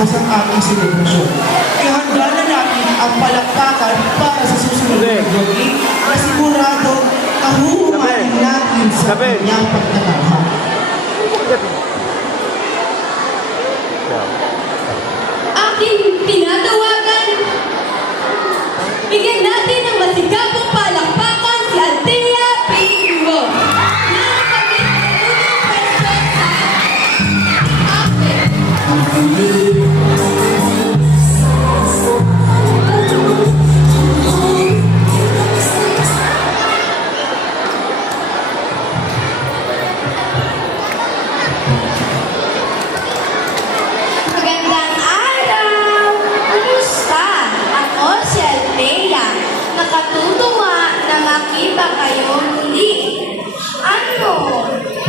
nagtatapos ang ating selebrasyon. Ihanda na natin ang palakpakan para sa susunod na jogging na sigurado kahuhumanin natin sa Sabi. kanyang pagkakahal. aking tinatawagan. Bigyan natin ng masigapong palakpakan si Althea Pingo. Na nakabit na makita kayo muli. Ano?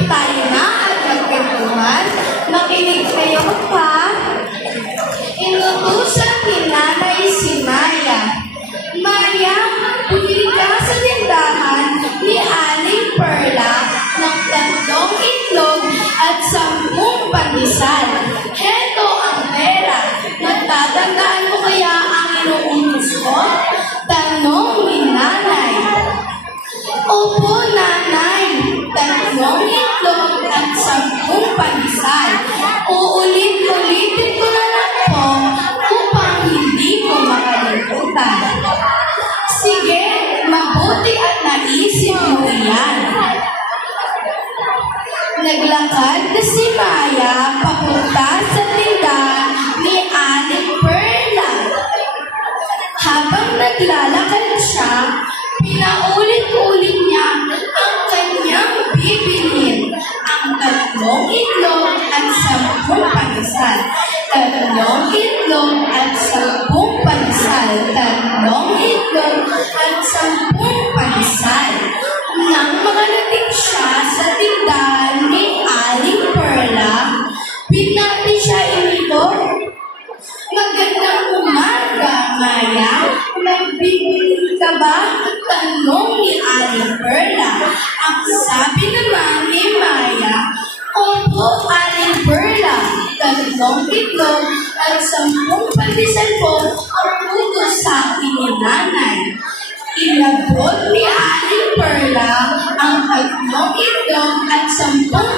Tayo na at magkwentuhan? Makinig kayo pa? Inutusan Uulit-ulitin ko na lang po upang hindi ko makalimutan. Sige, mabuti at naisip mo iyan. Naglakad na si Maya papunta sa tindahan ni Aling Perla. Habang naglalakad siya, itlog at sampung pandesal. Tatlong itlog at sampung pandesal. Tatlong itlog at sampung pandesal. Nang makarating siya sa tindahan ni Aling Perla, binati siya ito Magandang umaga, Maya. Nagbibili ka ba? Tanong ni Aling Perla. Ang sabi naman ni Maya, itlog at sampung pandesal po ang utos sa akin ni nanay. Inabot ni Aling Perla ang tatlong itlog at sampung